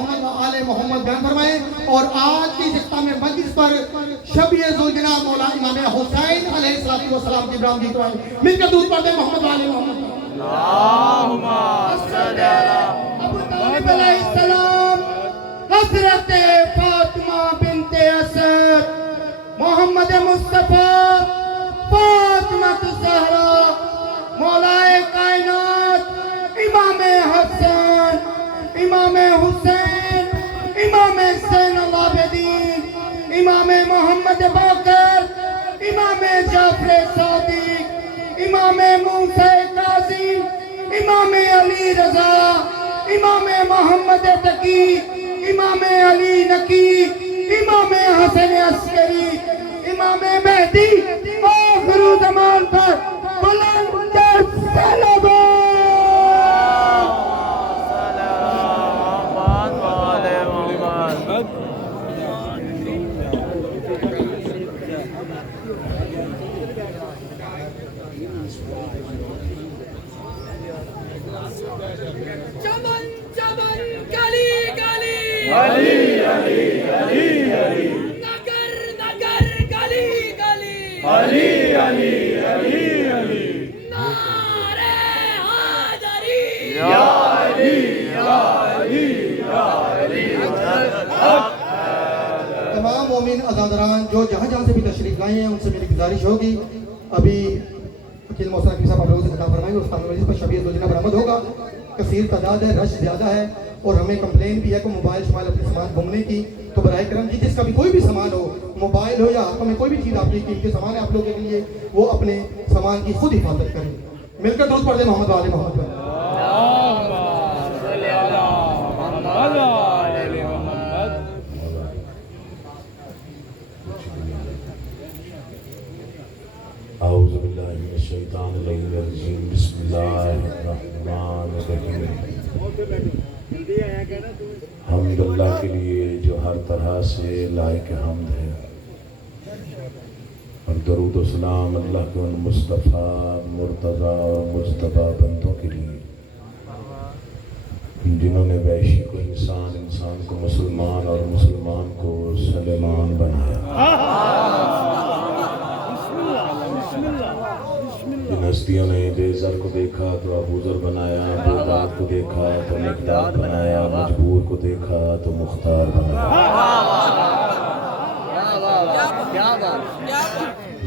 محمد و آل محمد بیان فرمائیں. اور آج کی اختتام مجلس پر شب ذوالجناب مولا امام حسین علیہ السلام کی برآمدی کو آئیں. مل کر درود پڑھتے ہیں محمد و آل محمد. اللہم صلی علی ابو طالب علیہ السلام، حضرت فاطمہ بنت اسد، محمد مصطفیٰ، فاطمہ الزہرا، مولا کائنات، امام حسن، امام حسین، امام زین العابدین، امام محمد باقر، امام جعفر صادق، امام موسیٰ کاظم، امام علی رضا، امام محمد تقی، امام علی نقی، امام حسن عسکری، امام مہدی آخر زمان پر بلند سلام. چمن چمن گلی گلی علی علی علی علی، نگر نگر گلی گلی علی علی علی علی، نعرہ حیدری یا علی یا علی یا علی. تمام مومن عزاداران جو جہاں جہاں سے بھی تشریف لائے ہیں ان سے میری گزارش ہوگی ابھی وکیل محسن حکیم صاحب آپ لوگوں سے خطاب فرمائیں گے. اختتام مجلس پر شب ذوالجناب برآمد ہوگا. کثیر تعداد ہے، رش زیادہ ہے اور ہمیں کمپلین بھی ہے کہ موبائل شمائل اپنے سامان گھومنے کی. تو براہ کرم جی جس کا بھی کوئی بھی سامان ہو، موبائل ہو یا ہاتھوں میں کوئی بھی چیز آپ کی قیمتی سامان ہے آپ لوگوں کے لیے، وہ اپنے سامان کی خود حفاظت کریں. مل کر درود پڑھ دیں محمد و آل محمد پر. اعوذ باللہ من الشیطان الرجیم، بسم اللہ الرحمن الرحیم. حمد اللہ کے لیے جو ہر طرح سے لائق حمد ہے، اور درود و سلام اللہ کے ان مصطفیٰ مرتضیٰ اور مجتبیٰ بندوں کے لیے جنہوں نے وحشی کو انسان، انسان کو مسلمان اور مسلمان کو سلیمان بنایا. جن ہستیوں نے بے زر کو دیکھا تو ابو ذر بنایا، بغداد کو دیکھا تو مقداد بنایا، مجبور کو دیکھا تو مختار بنایا.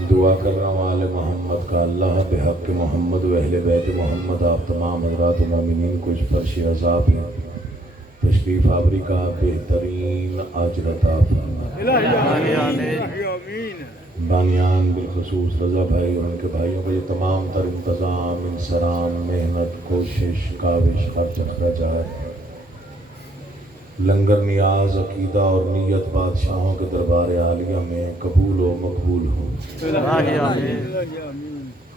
دعا کر رہا ہوں آل محمد کا اللہ بحق محمد و اہل بیت محمد آپ تمام حضرات مومنین کو اس فرش عذاب میں تشریف آوری کا بہترین اجر عطا فرمائے. بانیان بالخصوص رضا بھائی اور ان کے بھائیوں کا یہ تمام تر انتظام، انصرام، محنت، کوشش، کاوش، خرچ اخراجات، لنگر، نیاز، عقیدہ اور نیت بادشاہوں کے دربار عالیہ میں قبول و مقبول ہو.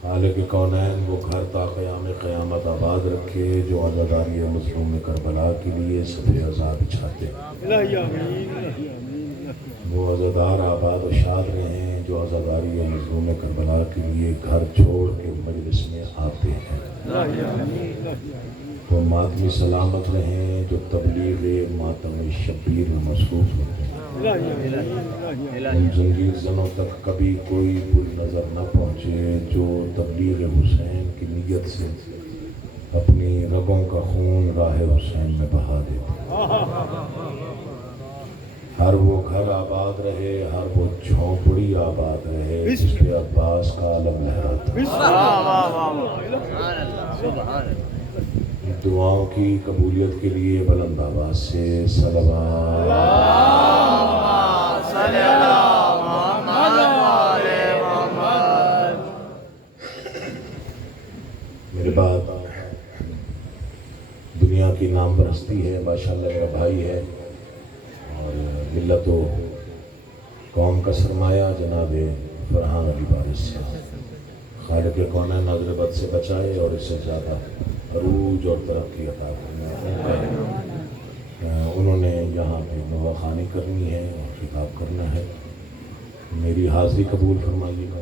خالق کونین وہ گھر تا قیام قیامت آباد رکھے جو عزاداری مظلوم کربلا کے لیے صف عذاب بچھاتے ہیں. وہ عزادار آباد و شاد رہیں جو عزاداری مظلوم کربلا کے لیے گھر چھوڑ کے مجلس میں آتے ہیں. وہ ماتمی سلامت رہیں جو تبلیغ ماتم شبیر میں مصروف ہوتے ہیں. ان زنجیر زنوں تک کبھی کوئی بل نظر نہ پہنچے جو تبلیغ حسین کی نیت سے اپنی رگوں کا خون راہ حسین میں بہا دیتے. ہر وہ گھر آباد رہے، ہر وہ جھونپڑی آباد رہے جس پہ عباس کا علم لہراتا. دعاؤں کی قبولیت کے لیے بلند آواز سے صلوات. میرے بعد دنیا کی نام ہستی ہے، ماشاءاللہ میرا بھائی ہے اور ملت و قوم کا سرمایہ جناب فرحان علی بارش صاحب. خالق کونین نظر بد سے بچائے اور اس سے زیادہ عروج اور ترقی عطا فرمائے. انہوں نے یہاں پہ نواخوانی کرنی ہے اور خطاب کرنا ہے. میری حاضری قبول فرمائیے گا.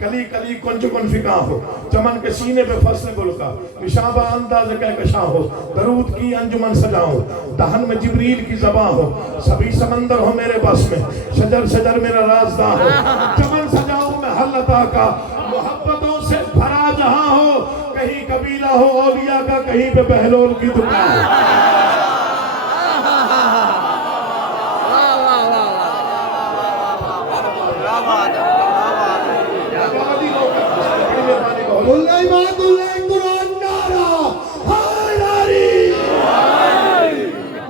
کلی کلی کنج کن فکا ہو چمن کے سینے پہ فصل گل کا نشابہ انداز کہکشاں ہو درود کی انجمن سجاؤں دہن میں جبریل کی زباں ہو سبھی سمندر ہو میرے بس میں شجر شجر میرا رازداں ہو چمن سجاؤں میں حل عطا کا محبتوں سے بھرا جہاں ہو کہیں قبیلہ ہو اولیاء کا کہیں پہ بہلول کی دکان دلہ ایمان دلہ قرآن نعرہ حیدری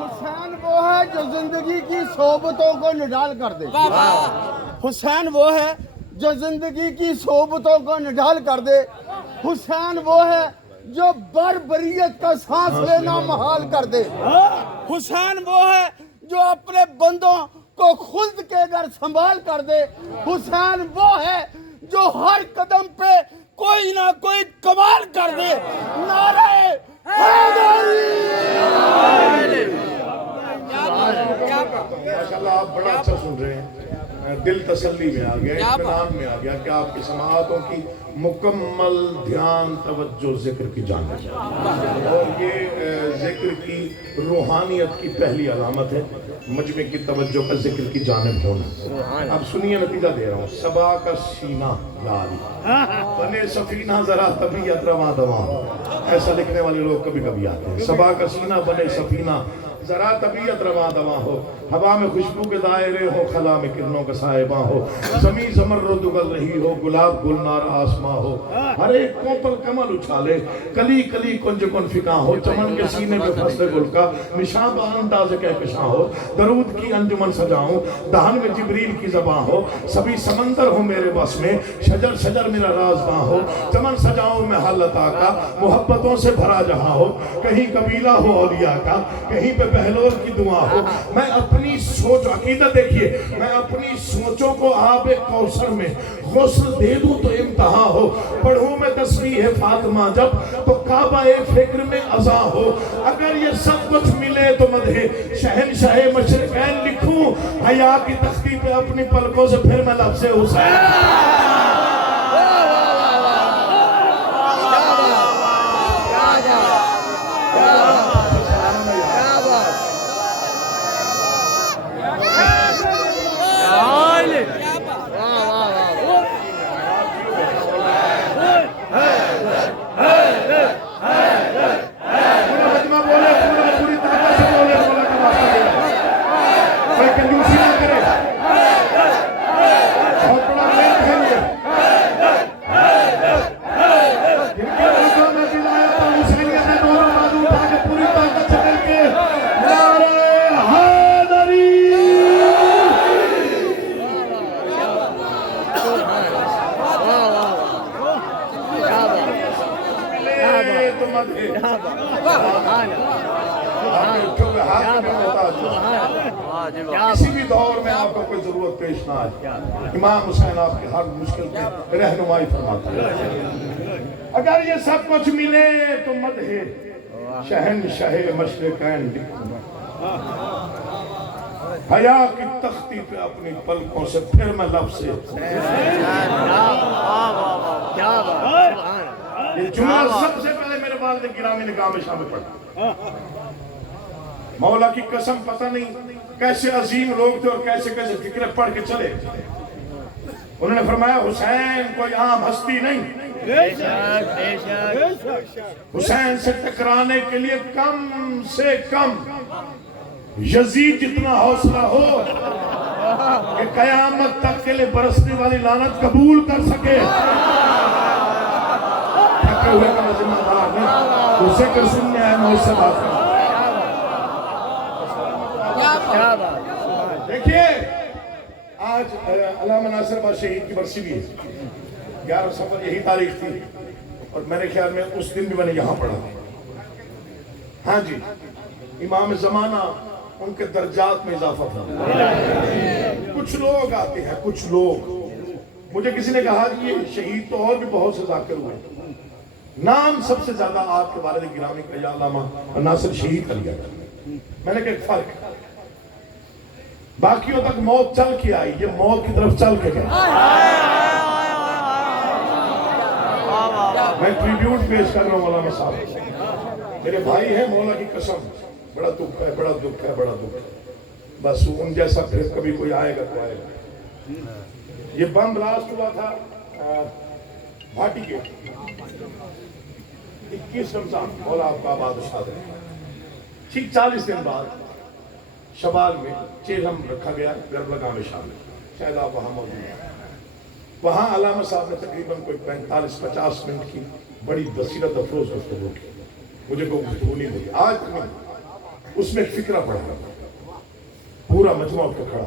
حسین وہ ہے جو زندگی کی صحبتوں کو نڈال کر دے حسین وہ ہے جو زندگی کی صحبتوں کو نڈال کر دے حسین وہ ہے جو بربریت کا سانس لینا محال کر دے حسین وہ ہے جو اپنے بندوں کو خلد کے گھر سنبھال کر دے حسین وہ ہے جو ہر قدم پہ کوئی نہ کوئی کمال کر دے نعرہ حیدری ماشاءاللہ آپ بڑا اچھا سن رہے ہیں دل تسلی میں آ گیا اطمینان میں آ گیا کہ آپ کی سماعتوں کی مکمل دھیان توجہ ذکر کی جانب اور یہ ذکر کی روحانیت کی پہلی علامت ہے مجمع کی توجہ کا ذکر کی جانب ہونا اب سنیے نتیجہ دے رہا ہوں صبا کا سینہ لال بنے سفینہ ذرا طبیعت رواں دواں ایسا لکھنے والے لوگ کبھی کبھی آتے ہیں صبا کا سینہ بنے سفینہ ذرا طبیعت رواں دواں ہو ہوا میں خوشبو کے دائرے ہو خلا میں کرنوں کا صاحباں ہو زمین زمرد اگل رہی ہو گلاب گلنار آسماں ہو ہر ایک کوپل کمل اچھالے کلی کلی کنج کن فکاں ہو چمن کے سینے پہ فصل گل کا نشابہ انداز کہکشاں ہو درود کی انجمن سجاؤں دہن میں جبریل کی زباں ہو سبھی سمندر ہو میرے بس میں شجر شجر میرا رازداں ہو چمن سجاؤں میں حل عطا کا محبتوں سے بھرا جہاں ہو کہیں قبیلہ ہو اولیاء کا کہیں پہ بہلول کی دعا ہو میں اپنی سوچ عقیدت دیکھیے میں اپنی سوچوں کو آب کوثر میں غسل دے دوں تو امتحان ہو پڑھوں میں تسبیح فاطمہ جب تو کعبہ فکر میں عزا ہو اگر یہ سب کچھ ملے تو مدح شہنشاہ مشرقین لکھوں حیا کی تختی پہ اپنی پلکوں سے پھر میں لفظ حسین کسی بھی دور میں آپ کو کوئی ضرورت پیش نہ آئے امام حسین آپ کے ہر مشکل میں رہنمائی فرماتے ہیں اگر یہ سب کچھ ملے تو مدح شہنشاہ مشرقین لکھوں حیا کی تختی پہ اپنی پلکوں سے پھر میں لفظ یہ جملہ سب سے پہلے میرے والد گرامی نگاہ میں شامل پڑھا مولا کی قسم پتہ نہیں کیسے عظیم لوگ تھے اور کیسے کیسے فکریں پڑھ کے چلے انہوں نے فرمایا حسین کوئی عام ہستی نہیں حسین سے ٹکرانے کے لیے کم سے کم یزید جتنا حوصلہ ہو کہ قیامت تک کے لیے برسنے والی لعنت قبول کر سکے تھکے ہوئے کا ذمہ دار نہیں اسے کر سننے آئے میں اس سے بات کروں دیکھیے آج علامہ ناصر باز شہید کی برسی بھی ہے 11 صفر یہی تاریخ تھی اور میرے خیال میں اس دن بھی میں نے یہاں پڑھا ہاں جی امام زمانہ ان کے درجات میں اضافہ تھا کچھ لوگ آتے ہیں کچھ لوگ مجھے کسی نے کہا کہ یہ شہید تو اور بھی بہت سے ذاکر ہوئے نام سب سے زیادہ آپ کے والد گرامی کا یا علامہ ناصر شہید کا لیا میں نے کہا ایک فرق باقیوں تک موت چل کے آئی یہ موت کی طرف چل کے گئے میں ٹریبیوٹ پیش کر رہا ہوں مولانا صاحب، میرے بھائی ہیں، مولا کی قسم، بڑا دکھ ہے، بڑا دکھ ہے، بڑا دکھ ہے، بس ان جیسا پھر کبھی کوئی آئے گا تو آئے گا۔ یہ بم بلاسٹ ہوا تھا بھاٹی کے 21 رمضان، مولا آپ کا آباد اشاد ہے، ٹھیک 40 دن بعد شوال میں چیرم رکھا گیا گربلا گاہ میں شامل، شاید آپ وہاں موجود ہیں۔ وہاں علامہ صاحب نے تقریباً کوئی 45-50 منٹ کی بڑی بصیرت افروز گفتگو کی، مجھے کوئی گفتگو نہیں ہوئی آج تک نہیں، اس میں ایک فکرہ پڑا تھا، پورا مجموعہ اٹھ کے کھڑا،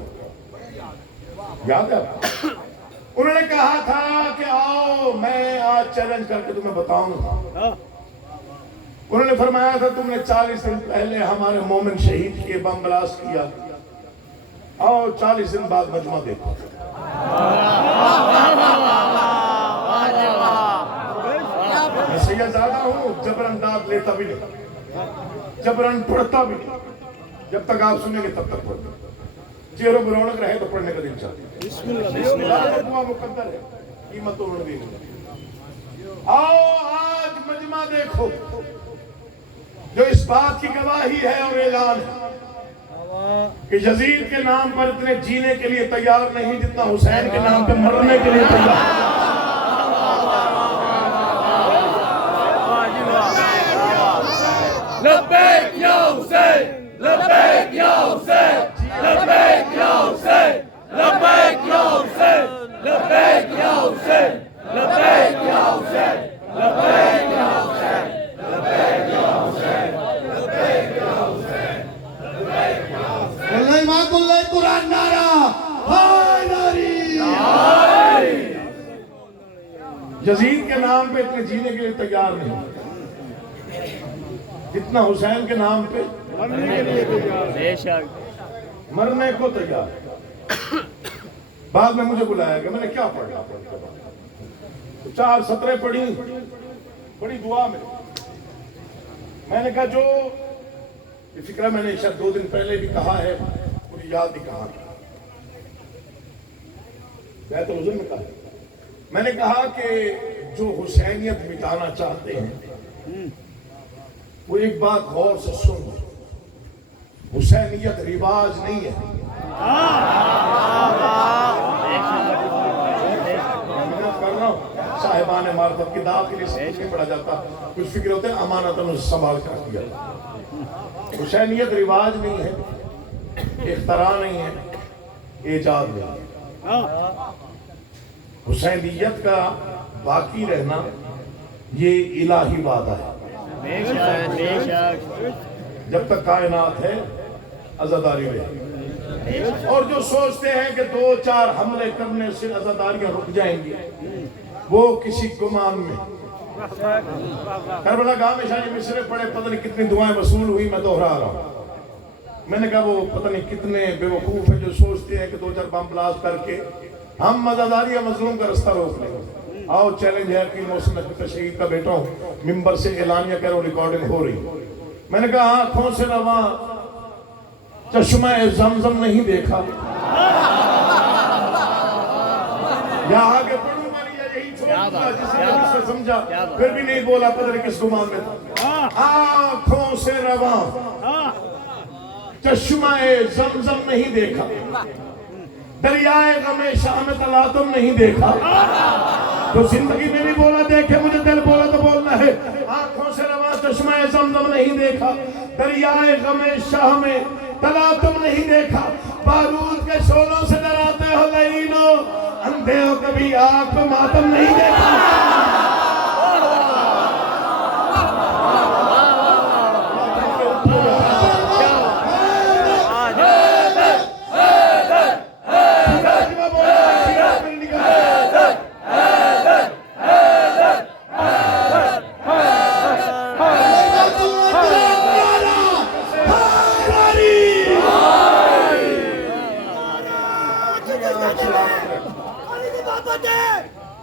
یاد ہے آپ کو؟ انہوں نے کہا تھا کہ آؤ میں آج چیلنج کر کے تمہیں بتاؤں گا۔ انہوں نے فرمایا تھا تم نے 40 دن پہلے ہمارے مومن شہید کے بم بلاسٹ کیا، آؤ 40 دن بعد مجمع دیکھو۔ میں سید زیادہ ہوں، جبرن داد لیتا بھی نہیں، جبرن پڑھتا بھی نہیں، جب تک آپ سنیں گے تب تک پڑھتا، چہروں پر رونق رہے تو پڑھنے کا دل چاہتی ہے، دعا مقدر ہے، قیمت تو انہوں نے۔ آؤ آج مجمع دیکھو جو اس بات کی گواہی ہے اور اعلان ہے کہ یزید کے نام پر اتنے جینے کے لیے تیار نہیں جتنا حسین کے نام پہ مرنے کے لیے تیار۔ لبیک یا حسین، لبیک یا حسین، لبیک یا حسین، لبیک یا حسین، لبیک یا حسین، لبیک یا حسین، لبیک یا حسین، لبیک یا حسین، لبیک یا حسین، لبیک یا حسین۔ اللہ ماں اللہ قرآن نعرہ حیدری، یزید کے نام پہ اتنے جینے کے لیے تیار نہیں جتنا حسین کے نام پہ مرنے کو تیار۔ بعد میں مجھے بلایا گیا، میں نے کیا پڑھا، 4 سطریں پڑھی، بڑی دعا میں نے کہا جو یہ فکرہ میں نے شاید 2 دن پہلے بھی کہا ہے، مجھے یاد نہیں کہا، میں تو حضور میں کہا، میں نے کہا کہ جو حسینیت مٹانا چاہتے ہیں وہ ایک بات غور سے سن، حسینیت رواج نہیں ہے۔ محنت کر رہا ہوں، صاحبان معرفت کی داخل اس لیے پڑھا جاتا، کچھ فکر ہوتے ہیں امانتاً سنبھال کر دیا۔ حسینیت رواج نہیں ہے، اختراع نہیں ہے، ایجاد نہیں ہے۔ حسینیت کا باقی رہنا یہ الہی وعدہ ہے، جب تک کائنات ہے عزاداری رہے، اور جو سوچتے ہیں کہ 2-4 حملے کرنے سے عزاداریاں رک جائیں گی وہ کسی گمان میں۔ کربلا گاہ میں شاہ مصرے پڑے، پتہ نہیں کتنی دعائیں وصول ہوئی، میں دوہرا رہا ہوں۔ میں نے کہا وہ پتہ نہیں کتنے بے وقوف ہیں جو سوچتے ہیں کہ 2-4 بم بلاسٹ کر کے ہم عزاداری یا مظلوم کا رستہ روک لیں گے۔ آؤ چیلنج ہے کہ محسن نقوی شہید کا بیٹا ہوں، ممبر سے اعلانیہ کہہ رہا ہوں، ریکارڈنگ ہو رہی۔ میں نے کہا آنکھوں سے رواں چشمہ زمزم نہیں دیکھا، یہاں آگے پڑھوں گا نہیں، یہی چھوڑ دیا، جس نے جس سے سمجھا پھر بھی نہیں بولا، پتہ نہیں کس گمان میں تھا۔ آنکھوں سے رواں چشمہ زمزم نہیں دیکھا، دریائے غم شاہ میں تلاطم نہیں دیکھا، تو زندگی میں بھی بولا دیکھے مجھے دل بولا تو بولنا ہے۔ آنکھوں سے رواں چشمہ زمزم نہیں دیکھا، دریائے غم شاہ میں تلاطم نہیں دیکھا، بارود کے شعلوں سے ڈراتے ہو لعینو، اندھے ہو کبھی آنکھ پہ ماتم نہیں دیکھا۔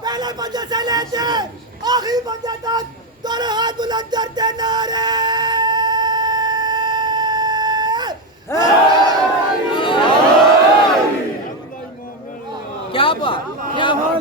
پہلے بندے سے لیتے آخری بندے تک دونوں ہاتھ بلند کرتے نعرے کیا بات، کیا بات۔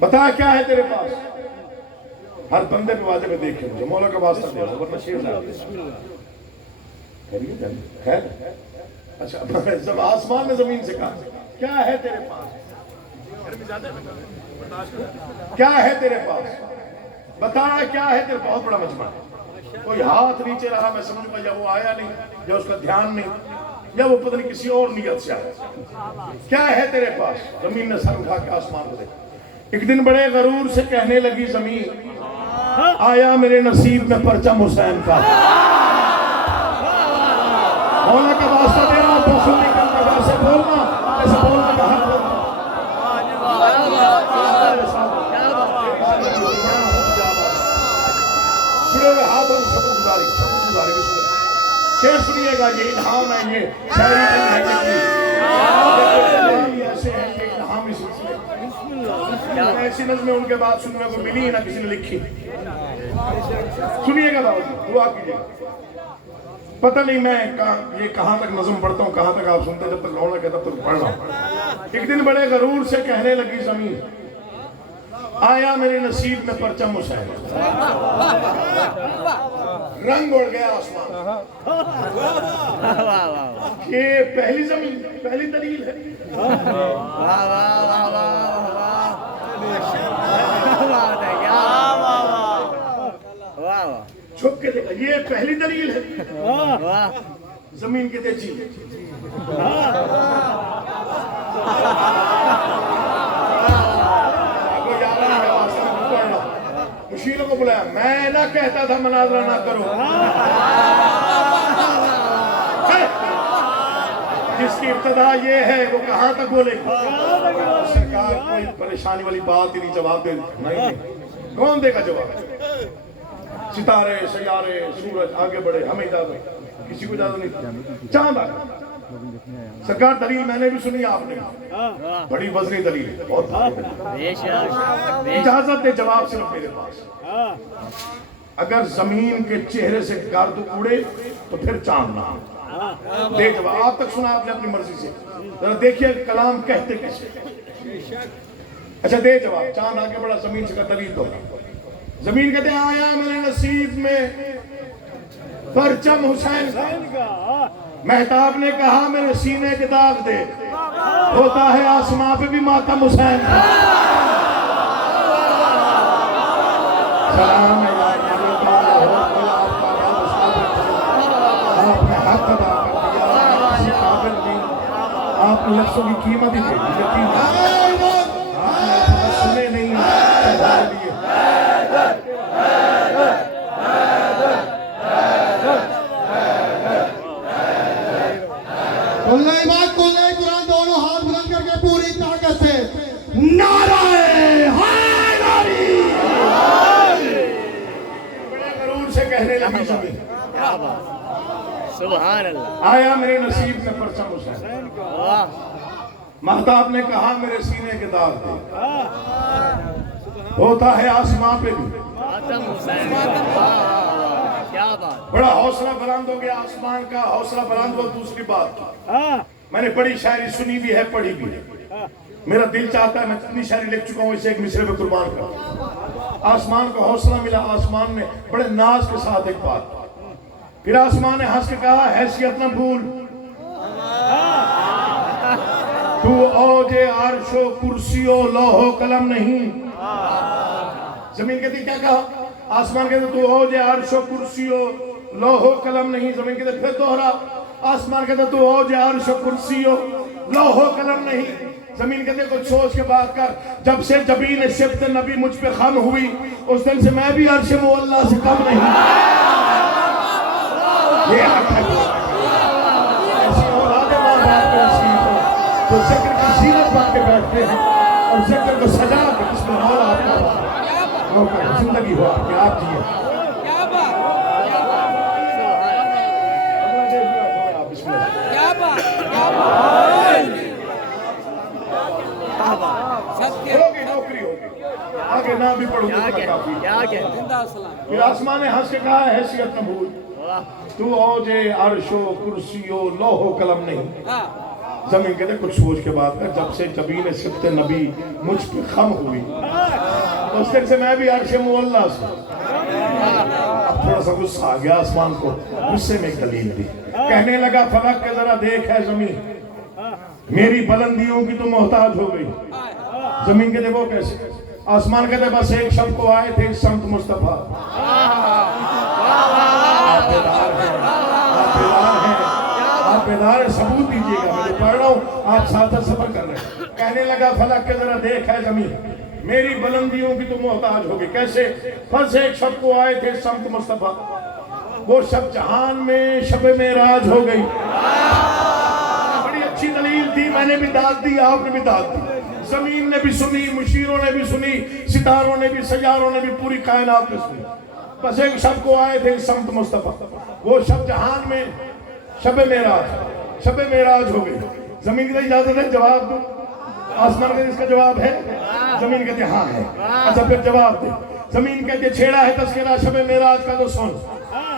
بتا کیا ہے تیرے پاس؟ ہر بندے پہ واجب ہے دیکھے مجھے، مولا کا واسطہ دے ورنہ شیر نہ خیر۔ اچھا جب آسمان نے زمین سے کہا کیا ہے تیرے پاس؟ کیا ہے تیرے پاس؟ بتا کیا ہے تیرے؟ بہت بڑا مجمع ہے، کوئی ہاتھ نیچے رہا میں سمجھ میں یا وہ آیا نہیں یا اس کا دھیان نہیں یا وہ پتہ نہیں کسی اور نیت سے آیا۔ کیا ہے تیرے پاس؟ زمین نے سر اٹھا کے آسمان کو دیکھا۔ ایک دن بڑے غرور سے کہنے لگی زمین آیا میرے نصیب میں پرچم حسین کا۔ مولا کا واسطہ دے رہا ہوں، بخل نہیں کرتا، ویسے بولنا ایسے بولنے کا حق ہوتا۔ چھڑے ہوئے ہاتھوں میں شکر گزاری بسم اللہ۔ شعر سنیے گا، یہ الہام ہے، یہ شاعری نہیں ہے، یہ ایسے ہیں، یہ الہامی سلسلے۔ ایسی نظمیں ان کے بعد سننے کو ملی ہی نہ کسی نے لکھی۔ سنیے گا دعوت، دعا کیجیے گا۔ پتہ نہیں میں یہ کہاں تک نظم پڑھتا ہوں، کہاں تک آپ سنتے ہیں، جب تک لونا کہتا تب تک پڑھ رہا ہوں۔ ایک دن بڑے غرور سے کہنے لگی زمین آیا میرے نصیب میں پرچم حسین۔ رنگ اڑ گیا آسمان۔ یہ پہلی زمین، پہلی دلیل ہے۔ چھپ کے دیکھا، یہ پہلی دلیل ہے۔ زمین کہتے جی۔ مشیروں کو بلایا، میں نہ کہتا تھا مناظرہ نہ کرو، جس کی ابتدا یہ ہے وہ کہاں تک بولے گی؟ سرکار کوئی پریشانی والی بات ہی نہیں، جواب دے نہیں، کون دے گا جواب؟ ستارے سیارے سورج آگے بڑھے، ہمیں اجازت کسی کو اجازت نہیں، چاند آگے۔ سرکار دلیل میں نے بھی سنی، آپ نے بڑی وزنی دلیل ہے، بہت بھاری دلیل۔ اجازت دے، جواب صرف میرے پاس۔ اگر زمین کے چہرے سے گرد اڑے تو پھر چاند نہ دے جواب۔ آپ تک سنا آپ نے اپنی مرضی سے، ذرا دیکھیے کلام کہتے کیسے۔ اچھا دے جواب، چاند آگے بڑھا، زمین سے کا دلیل دو۔ زمین کہتے ہیں آیا میرے نصیب میں پرچم حسین کا۔ مہتاب نے کہا میرے سینے کے داغ دے، ہوتا ہے آسمان پہ بھی ماتم حسین کا۔ سلام ہے آپ نے حق ادا کر دیا، کسی قابل نہیں، آپ نے لفظوں کی قیمت ہی دے دی، یقین آپ نے سنے نہیں چڑھا لیے۔ کلے قرآن دونوں ہاتھ بلند کر کے پوری طاقت سے نعرہ حیدری۔ بڑے غرور سے کہنے لگی زمین سبحان اللہ، آیا میرے نصیب میں پرچم حسین۔ مہتاب نے کہا میرے سینے کے داغ دے، ہوتا ہے آسمان پہ بھی ماتم حسین کا۔ کیا بات، بڑا حوصلہ بلند ہو گیا، آسمان کا حوصلہ بلند ہو۔ دوسری بات میں نے بڑی شاعری سنی بھی ہے، پڑھی بھی ہے، میرا دل چاہتا ہے میں اتنی شاعری لکھ چکا ہوں اسے ایک مصرے میں قربان کروں۔ آسمان کو حوصلہ ملا، آسمان نے بڑے ناز کے ساتھ ایک بات، پھر آسمان نے ہنس کے کہا حیثیت نہ بھول، تو اوج عرش و کرسی و لوح و قلم نہیں۔ زمین کہتی کیا کہا؟ آسمان کہتے تو اوج عرش و کرسی و لوح و قلم نہیں۔ زمین کہتے پھر دوہرا، آسمان کہتے تو اوج عرش و کرسی و لوح و قلم نہیں۔ زمین کہتے کچھ سوچ کے بات کر، جب سے جبین سبت نبی مجھ پہ خم ہوئی، اس دن سے میں بھی عرش مولا سے کم نہیں۔ یہ حق ہے، ایسی اولاد ماں باپ کے نصیب ہو جو ذکر کی زینت بن کے بیٹھتے ہیں اور ذکر کو سجا کے جس میں مولا آپ کا زندگی ہوا کہ آپ جیے۔ ہوگی نوکری ہوگی، آگے نہ بھی پڑھوں گا کافی۔ پھر آسمان نے ہنس کے کہا حیثیت نہ بھول، تو اوج عرش و کرسی و لوح و قلم نہیں۔ زمین کہتے کچھ سوچ کے بعد کر، جب سے جبین سبت نبی مجھ پہ خم ہوئی، اس دن سے میں بھی عرش مولا سے اب تھوڑا سا غصہ آ گیا آسمان کو، غصے میں ایک دلیل دی، کہنے لگا فلک کے ذرا دیکھ ہے زمین میری بلندیوں کی تو محتاج ہو گئی۔ زمین کہتے وہ کیسے؟ آسمان کہتے بس ایک شب کو آئے تھے اس سمت مصطفیٰ، آپ بیدار ہیں، ثبوت دیجئے گا، میں جو پڑھ رہا ہوں آپ ساتھ سفر کر رہے ہیں۔ کہنے لگا فلک کے ذرا دیکھ ہے زمین میری بلندیوں کی تو محتاج ہو گئی، کیسے؟ بس ایک شب کو آئے تھے سمت مصطفیٰ، وہ شب جہان میں شب معراج ہو گئی۔ بڑی اچھی دلیل تھی، میں نے بھی داد دی، آپ نے بھی داد دی، زمین نے بھی سنی، مشیروں نے بھی سنی، ستاروں نے بھی، سیاروں نے بھی، پوری کائنات نے سنی۔ بس ایک شب کو آئے تھے سمت مصطفیٰ، وہ شب جہان میں شب معراج ہو گئی۔ زمین کہتے اجازت ہے جواب دو؟ آسمان کہتے اس کا جواب ہے؟ زمین کہتے ہاں ہے۔ اچھا پھر جواب دے۔ زمین کہتے چھیڑا ہے تذکرہ شب معراج کا تو سن،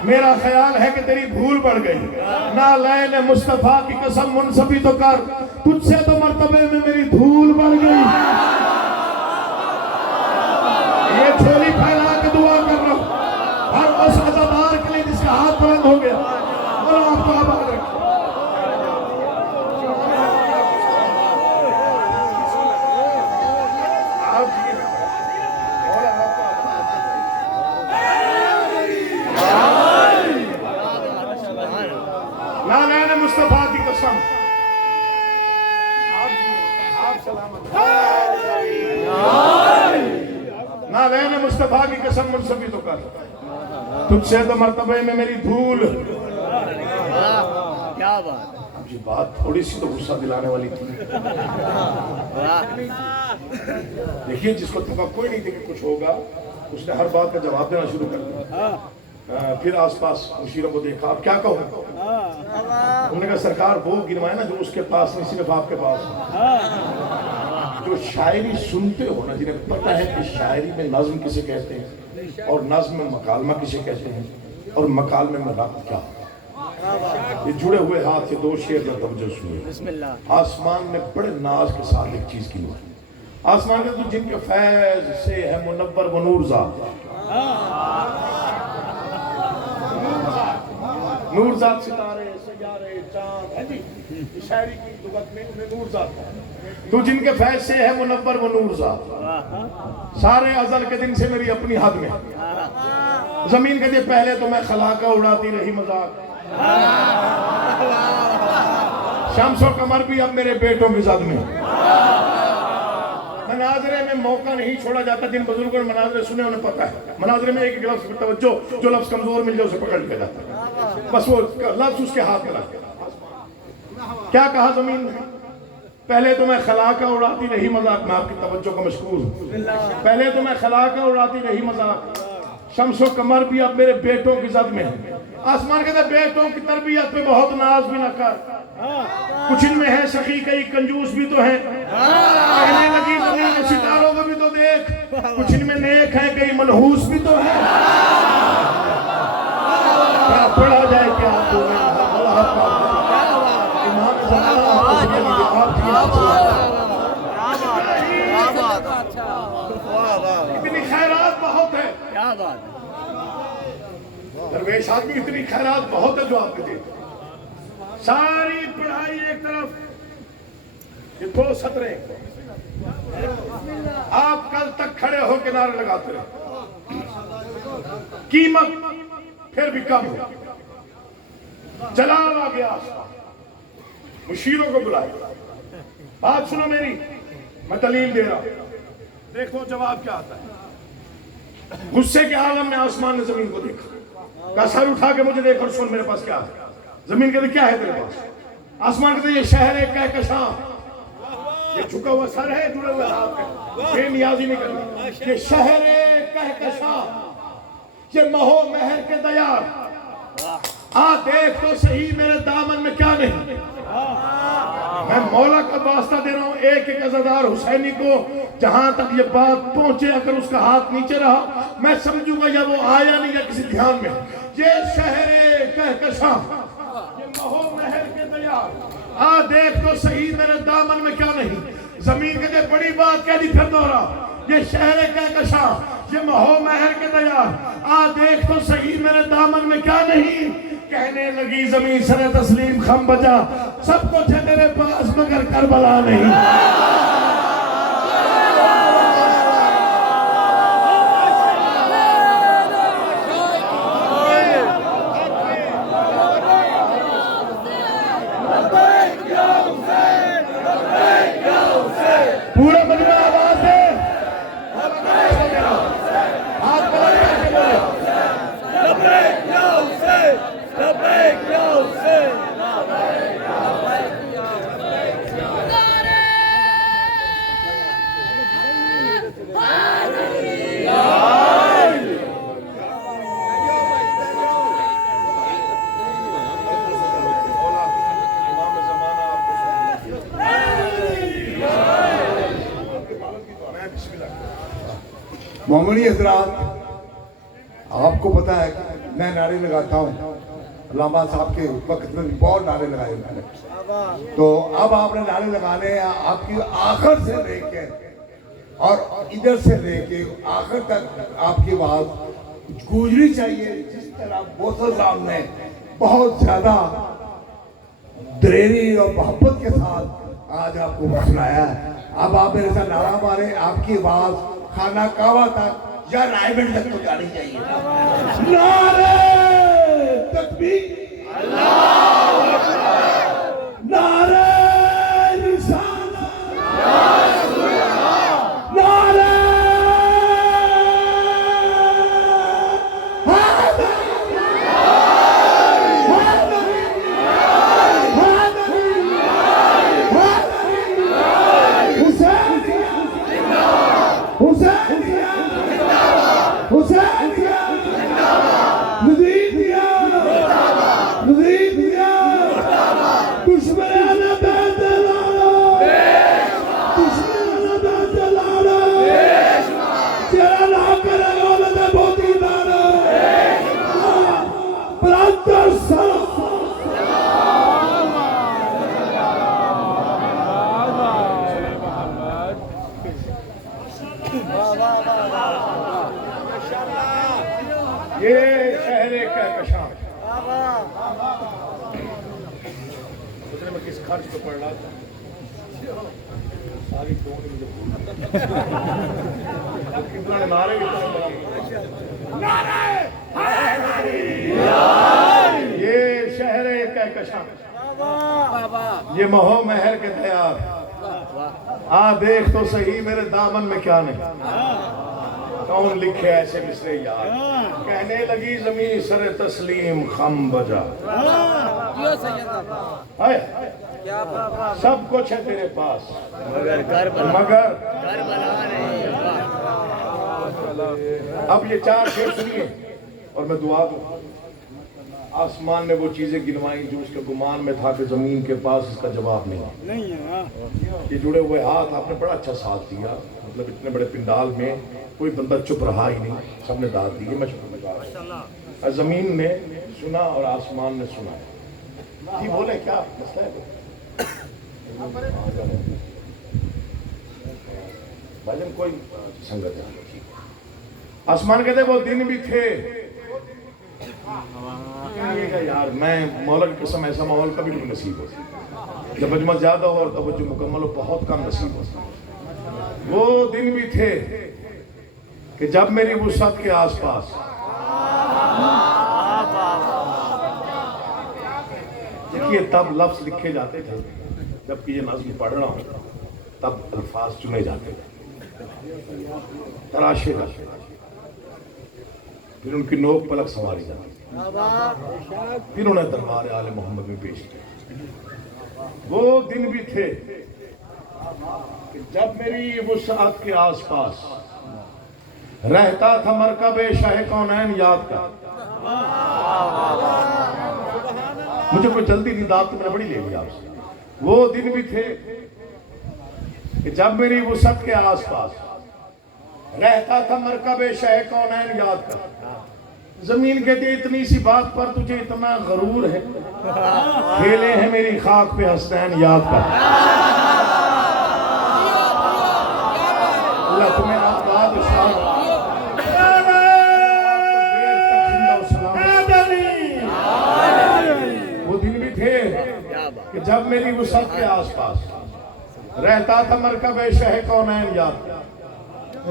میرا خیال ہے کہ تیری بھول پڑ گئی، نالین مصطفیٰ کی قسم منصفی تو کر، تجھ سے تو مرتبے میں میری دھول پڑ گئی۔ یہ چھولی پھیلا کے دعا کر رہا ہوں ہر اس عزادار کے لئے جس کا ہاتھ بلند ہو گیا، اور آپ کو آباد رکھیں۔ نالین مصطفیٰ کی قسم، نالین مصطفیٰ کی قسم منصفی تو کر، تجھ سے تو مرتبے میں میری دھول۔ کیا بات، اب یہ بات تھوڑی سی تو غصہ دلانے والی تھی۔ دیکھیے جس کو توقع نہیں تھی کہ کچھ ہوگا، اس نے ہر بات کا جواب دینا شروع کر دیا۔ پھر آس پاس مشیروں کو دیکھا، اب کیا کہوں؟ انہوں نے کہا سرکار وہ گنوائے نا جو اس کے پاس نہیں، صرف آپ کے پاس ہے۔ جو شاعری سنتے ہو نا، جنہیں پتہ ہے کہ شاعری میں نظم کسے کہتے ہیں اور نظم میں مکالمہ کسے کہتے ہیں اور مکالمے میں ربط کیا، یہ جڑے ہوئے ہاتھ سے دو شعر کا توجہ سنیے۔ آسمان نے بڑے ناز کے ساتھ ایک چیز کی، آسمان کے تو جن کے فیض سے ہے منور و نور ذات، نور ذات ستارے، سیارے، چاند ہے جی، شاعری کی لغت میں انہیں نور ذات ہے۔ تو جن کے فیض سے ہے منور و نور ذات، سارے ازل کے دن سے میری اپنی حد میں۔ زمین کہتے ہیں پہلے تو میں خلاقہ اڑاتی رہی مذاق، شمس و قمر بھی اب میرے بیٹوں کی زد میں۔ مناظرے میں موقع نہیں چھوڑا جاتا، جن بزرگوں نے مناظرے سنے انہیں پتہ ہے، مناظرے میں ایک لفظ پر توجہ، جو لفظ کمزور مل جائے اسے پکڑ لیا جاتا ہے، بس وہ لفظ اس کے ہاتھ میں رکھ۔ کیا کہا زمین نے؟ پہلے تو میں خلاقہ اڑاتی رہی مذاق، میں آپ کی توجہ کو مشکور ہوں، پہلے تو میں خلاقہ اڑاتی رہی مذاق، شمس و قمر بھی اب میرے بیٹوں کی زد میں ہیں۔ آسمان کہتے ہیں بیٹوں کی تربیت پہ بہت ناز بھی نہ کر، کچھ ان میں ہے سخی، کئی کنجوس بھی تو ہیں، کہنے لگی زمین ستاروں کو بھی تو دیکھ، کچھ ان میں نیک ہیں، کئی منحوس بھی تو ہیں۔ کیا پڑھا جائے کیا آپ کو امام زمانہ اتنی خیرات بہت ہے، کیا بات، درویش آدمی اتنی خیرات بہت ہے جو آپ نے دیتے، ساری پڑھائی ایک طرف، یہ دو سطریں آپ کل تک کھڑے ہو کے نعرے لگاتے رہے، قیمت پھر بھی کم ہو، جلال آ گیا، مشیروں کو بلائے، بات سنو میری، میں دلیل دے رہا ہوں، دیکھو جواب کیا آتا ہے۔ غصے کے عالم میں آسمان نے زمین کو دیکھا، کہا سر اٹھا کے مجھے دیکھ اور سن میرے پاس کیا ہے۔ زمین کہتے کیا ہے تیرے پاس؟ آسمان کہتے یہ شہر ہے کہکشاں، یہ جھکا ہوا سر ہے، جڑے ہوئے ہاتھ ہے، بے نیازی نہیں کرنا، یہ شہر ہے کہکشاں، یہ مہو مہر کے دیار، آ دیکھ تو صحیح میرے دامن میں کیا نہیں۔ میں مولا کا واسطہ دے رہا ہوں، ایک ایک عزادار حسینی کو جہاں تک یہ بات پہنچے، اگر اس کا ہاتھ نیچے رہا میں سمجھوں گا یا وہ آیا نہیں یا کسی دھیان میں۔ یہ شہر کہکشاں، یہ مہو مہر کے دیار، آ دیکھ تو صحیح میرے دامن میں کیا نہیں۔ زمین کہتے بڑی بات کہہ دی پھر دوہرا، یہ شہر کہکشاں، یہ مہو مہر کے دیا، آ دیکھ تو صحیح میرے دامن میں کیا نہیں، کہنے لگی زمین سر تسلیم خم بجا، سب کچھ ہے تیرے پاس مگر کربلا نہیں۔ پورا مجمع آواز ہے، ہاتھ بلند کر کے بولو۔ لبیک یا حسین، لبیک یا حسین۔ مومنی حضرات، آپ کو پتہ ہے کہ میں نعرے لگاتا ہوں، علامہ صاحب کے وقت میں بھی بہت نعرے لگائے میں نے، تو اب آپ نے نعرے لگانے ہیں، آپ کی آخر سے لے کے اور ادھر سے لے کے آخر تک آپ کی آواز گونجنی چاہیے، جس طرح بوسل صاحب نے بہت زیادہ دلیری اور محبت کے ساتھ آج آپ کو سنایا ہے۔ اب آپ میرے ساتھ نعرہ مارے، آپ کی آواز خانہ کعبہ تک یا رائے گنج تک تو جانی چاہیے۔ نعرہ تکبیر، اللہ اکبر، نعرہ رسالت، نعرہ یہ شہر کہکشاں، دوسرے میں کس خرچ پہ پڑ رہا تھا، ساری ٹون مجھے بھول کتنا نے مارے یہ شہر کہکشاں، یہ مہو مہر کے دیار، آ دیکھ تو صحیح میرے دامن میں کیا نہیں، کون لکھے ایسے مصرے یاد، کہنے لگی زمین سر تسلیم خم بجا، سب کچھ ہے تیرے پاس مگر اب یہ چار شعر سنیے اور میں دعا دوں۔ آسمان نے وہ چیزیں گنوائیں جو اس کے گمان میں تھا کہ زمین کے پاس اس کا جواب نہیں ہے۔ یہ جڑے ہوئے ہاتھ آپ نے بڑا اچھا ساتھ دیا، مطلب اتنے بڑے پنڈال میں کوئی بندہ چپ رہا ہی نہیں، سب نے داد دی، میں شکر گزار ہوں۔ زمین نے سنا اور آسمان نے سنا، جی بولے کیا مسئلہ ہے؟ بھائی کوئی سنگت ہے، آسمان کہتے وہ دن بھی تھے، یار میں مولا کی قسم ایسا ماحول کبھی نہیں نصیب ہوتا، جب مجمع زیادہ ہو اور توجہ مکمل ہو بہت کم نصیب ہوتا۔ وہ دن بھی تھے کہ جب میری وسعت کے آس پاس دیکھیے تب لفظ لکھے جاتے تھے، جبکہ یہ نظم پڑھ رہا ہوں تب الفاظ چنے جاتے تھے، تراشے جاتے، پھر ان کی نوک پلک سنواری جاتی، پھر انہیں دربار آل محمد میں پیش کیا۔ وہ دن بھی تھے کہ جب میری وسعت کے آس پاس رہتا تھا مرکب شاہ کونین یاد کا۔ مجھے کوئی جلدی نہیں، داد تو میں نے بڑی لے لی آپ سے۔ وہ دن بھی تھے کہ جب میری وسعت کے آس پاس رہتا تھا مرکب شاہ کونین یاد کا۔ زمین کہتی اتنی سی بات پر تجھے اتنا غرور ہے، کھیلے ہیں میری خاک پہ حسنین یاد کا۔ اللہ تمہیں تھے کہ جب میری وسعت کے آس پاس رہتا تھا مرکب شہ کونین یاد،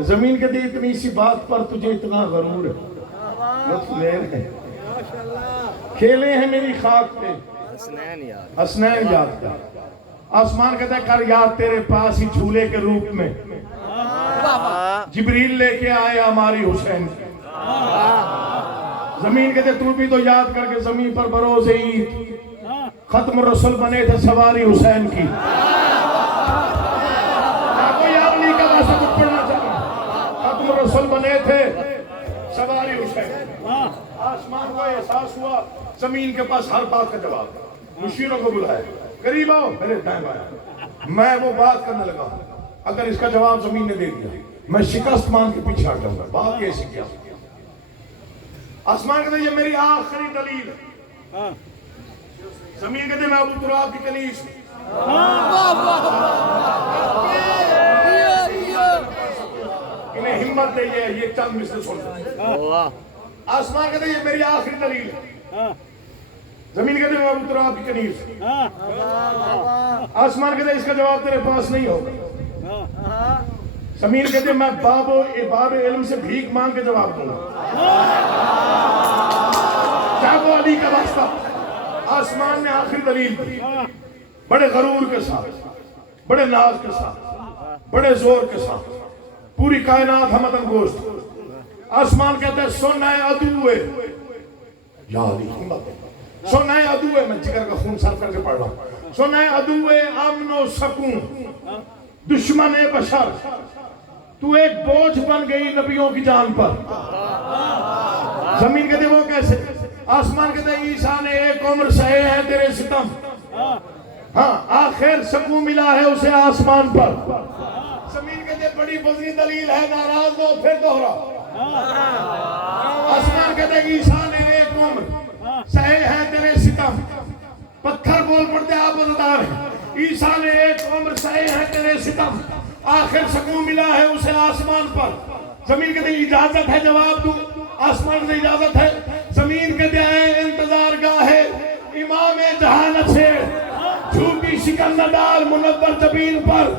زمین کے دے اتنی سی بات پر تجھے اتنا غرور ہے، لطف لے رہے کھیلے ہیں میری خاک پہ حسنین یاد کر، آسمان کہتا ہے کر یاد تیرے پاس ہی جھولے کے روپ میں جبریل لے کے آئے ہماری حسین کی، زمین کہتے تو بھی تو یاد کر کے زمین پر بروز عید ختم رسول بنے تھے سواری حسین کی، کوئی آپ نہیں کا واسطہ کچھ پڑھنا چاہتا، ختم رسول بنے تھے سواری حسین، آسمان کو احساس ہوا زمین کے پاس ہر بات کا جواب، مشیروں کو بلائے قریب آؤ میرے دائیں بائیں، میں وہ بات کرنے لگا ہوں، اگر اس کا جواب زمین نے دے دیا میں شکست مان کے پیچھے ہٹ جاؤں گا، بات کیسے کیا؟ آسمان کہتے ہیں یہ میری آخری دلیل ہے، زمین کہتے ہیں میں ابو تراب کی کنیز ہوں، انہیں ہمت دئیے یہ چند مثل سن سکتے، آسمان کہتے ہیں یہ میری آخری دلیل ہے، زمین کہتے ہیں میں ابو تراب کی کنیز ہوں، آسمان کہتے ہیں اس کا جواب تیرے پاس نہیں ہوگا، زمین کہتے ہیں میں باب علم سے بھیک مانگ کے جواب دوں گا، جاگو علی کا واسطہ، آسمان نے آخری دلیل دی، بڑے غرور کے ساتھ، بڑے ناز کے ساتھ، بڑے زور کے ساتھ، پوری کائنات ہمتن گوشت، آسمان کہتے ہیں سنائے عدوے، یا علی ہمت، سنائے عدوے، میں جگر کا خون صاف کر کے پڑھ رہا ہوں، سنائے عدوے امن و سکون، دشمن بشر، تو ایک بوجھ بن گئی نبیوں کی جان پر، زمین کہتے وہ کیسے؟ آسمان کہتے ہیں عیسیٰ نے ایک عمر سہے ہیں تیرے ستم، ہاں آخر سکون ملا ہے اسے آسمان پر، زمین کہتے ہیں بڑی فضلی دلیل ہے ناراض ہو پھر دوہرا، آسمان کہتے ہیں عیسیٰ نے ایک عمر سہے ہیں تیرے ستم، پتھر بول پڑتے آپ وزدار ہیں، عیسیٰ نے ایک عمر سہے ہیں تیرے ستم، آخر سکون ملا ہے اسے آسمان پر، زمین کہتے ہیں اجازت ہے جواب دوں، آسمان سے اجازت ہے، زمین کہتے ہیں انتظار گاہ ہے امام جہانت سے، جھوٹی شکن نہ ڈال منور جبین پر،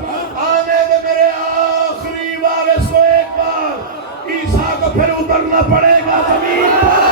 آنے دے میرے آخری وارث کو ایک بار، عیسیٰ کو پھر اترنا پڑے گا زمین پر،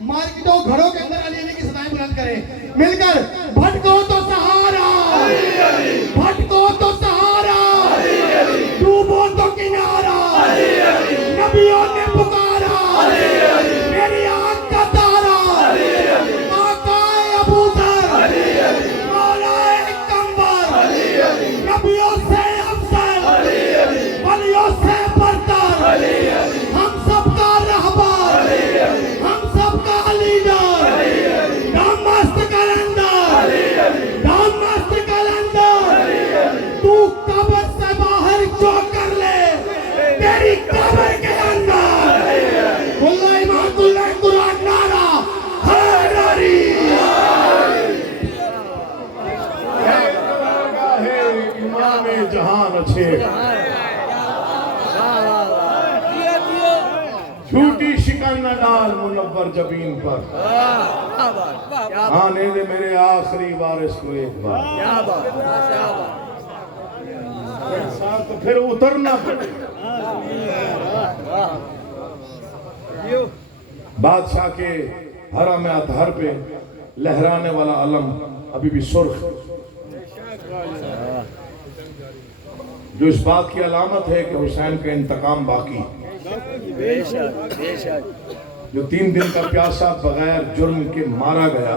مارکیٹوں گھروں کے اندر علی علی کی صدائیں بلند کریں، مل کر بھٹکو تو سہارا، بھٹکو تو سہارا، ڈوبو تو کنارا، نبیوں نے پکارا، میری آنکھ کا تارا، آقا ابو ذر، مولا کمبر، نبیوں سے افضل، ولیوں سے برتر، ہم سب کا رہبر، ہم سب کا لیڈر، دامست کلندر، دامست کلندر، تو قبر سے باہر جو کر لے تیری قبر کے اندر، اللہ ایمان اللہ قرآن نعرہ حیدری، امام جہان اچھے، جھوٹی شکن نہ ڈال منور جبین پر، آنے دے میرے آخری وارث کو ایک بار، تو پھر اترنا پڑے، بادشاہ کے حرم اطہر پہ لہرانے والا علم ابھی بھی سرخ، جو اس بات کی علامت ہے کہ حسین کا انتقام باقی، جو 3 دن کا پیاسا بغیر جرم کے مارا گیا،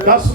10